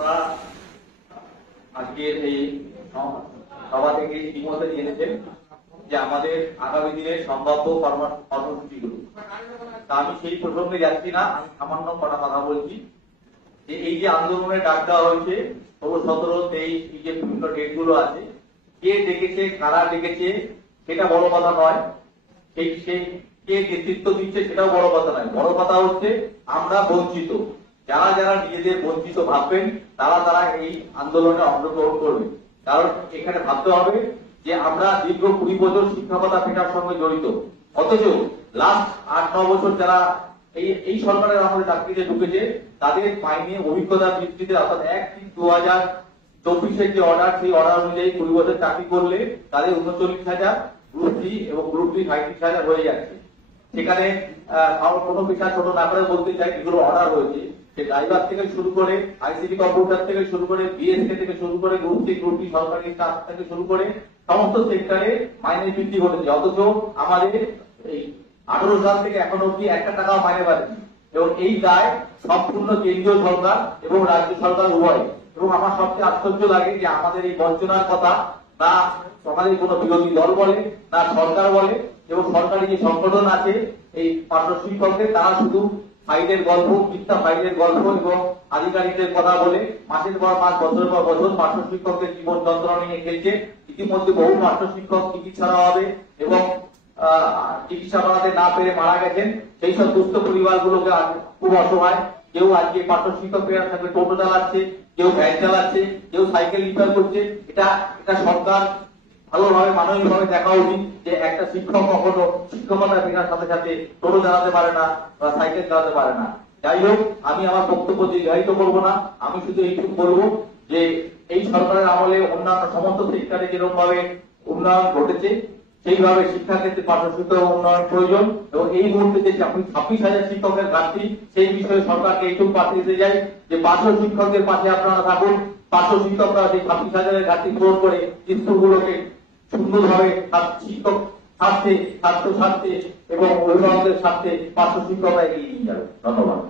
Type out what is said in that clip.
আপনারা আজকের এই সভা থেকে ইতিমধ্যে জেনেছেন যে আমাদের আগামী দিনের সম্ভাব্য কর্মসূচিগুলো। তা আমি সেই প্রসঙ্গে যাচ্ছি না, আমি সামান্য কটা কথা বলছি যে এই যে আন্দোলনের ডাক দেওয়া হয়েছে 16, 17, 23 এই যে বিভিন্ন ডেট গুলো আছে, কে ডেকেছে, কারা ডেকেছে সেটা বড় কথা নয়, সেই কে নেতৃত্ব দিচ্ছে সেটাও বড় কথা নয়। বড় কথা হচ্ছে আমরা বঞ্চিত, যারা যারা নিজেদের বঞ্চিত ভাববেন তারা এই আন্দোলনে অংশগ্রহণ করবে। কারণ এখানে ভাবতে হবে যে আমরা দীর্ঘ 20 বছর শিক্ষকতা পেশার সঙ্গে জড়িত, অথচ লাস্ট 8-9 বছর যারা এই সরকারের আমাদের চাকরিতে ঢুকেছে তাদের মাইনে অভিজ্ঞতার ভিত্তিতে অর্থাৎ 1-3-2024 যে অর্ডার, সেই অর্ডার অনুযায়ী 20 বছর চাকরি করলে তাদের 39,000, গ্রুপ ডি এবং গ্রুপ ডি 35,000 হয়ে যাচ্ছে। সেখানে কোনো পেশা ছোট না করে বলতে চাই, যেগুলো অর্ডার হয়েছে সে ড্রাইভার থেকে শুরু করে আইসিটি কম্পিউটার থেকে শুরু করে বিএসকে থেকে শুরু করে গ্রুপ সি, গ্রুপ ডি সরকারি স্টাফ থেকে শুরু করে সমস্ত সেক্টরে মাইনে বৃদ্ধি ঘটেছে, অথচ আমাদের এই 18 সাল থেকে এখন অব্দি 1 টাকাও মাইনে পায়নি। এবং এই দায় সম্পূর্ণ কেন্দ্রীয় সরকার এবং রাজ্য সরকার উভয়। এবং আমার সবচেয়ে আশ্চর্য লাগে যে আমাদের এই বঞ্চনার কথা না সমাজের কোনো বিরোধী দল বলে, না সরকার বলে, এবং সরকারি যে সংগঠন আছে এই পাঠ্য শিক্ষকদের, তারা শুধু ফাইলের গল্প, মিথ্যা ফাইলের গল্প এবং আধিকারিকদের কথা বলে মাসের পর মাস, বছরের পর বছর পাঠ্য শিক্ষকদের জীবন যন্ত্রণা নিয়ে খেলছে। ইতিমধ্যে বহু পাঠ্য শিক্ষক চিকিৎসার অভাবে এবং চিকিৎসা করাতে না পেরে মারা গেছেন। সেই সব দুস্থ পরিবারগুলোকে খুব অসহায়, কেউ আজকে পাঠ্য শিক্ষক পেয়ার থাকলে টোটো চালাচ্ছে, কেউ ভ্যান চালাচ্ছে, কেউ সাইকেল রিপেয়ার করছে। এটা সরকার ভালোভাবে মানবিকভাবে দেখা উচিত যে একটা শিক্ষক কখনো শিক্ষকতা পেশার সাথে সাথে টোটো চালাতে পারে না বা সাইকেল চালাতে পারে না। যাই হোক, আমি আমার বক্তব্য দীর্ঘায়িত করব না, আমি শুধু এইটুকু বলবো যে এই সরকারের আমলে অন্যান্য সমস্ত সেক্টরে যেরকম ভাবে উন্নয়ন ঘটেছে সেইভাবে শিক্ষাক্ষেত্রে পাঠ্য শিক্ষক উন্নয়ন প্রয়োজন। এবং এই মুহূর্তে যে 26,000 শিক্ষকের ঘাটতি, সেই বিষয়ে সরকারকে এইটুকু পাঠিয়ে দিতে চাই যে পাঠ্য শিক্ষকদের পাশে আপনারা থাকুন। পাঠ্য শিক্ষকরা সেই 26,000 ঘাটতি পূরণ করে স্কুলগুলোকে সুন্দরভাবে শিক্ষক স্বার্থে, ছাত্র স্বার্থে এবং অভিভাবকদের স্বার্থে পাঠ্য শিক্ষকরা এগিয়ে নিয়ে যাবে। ধন্যবাদ।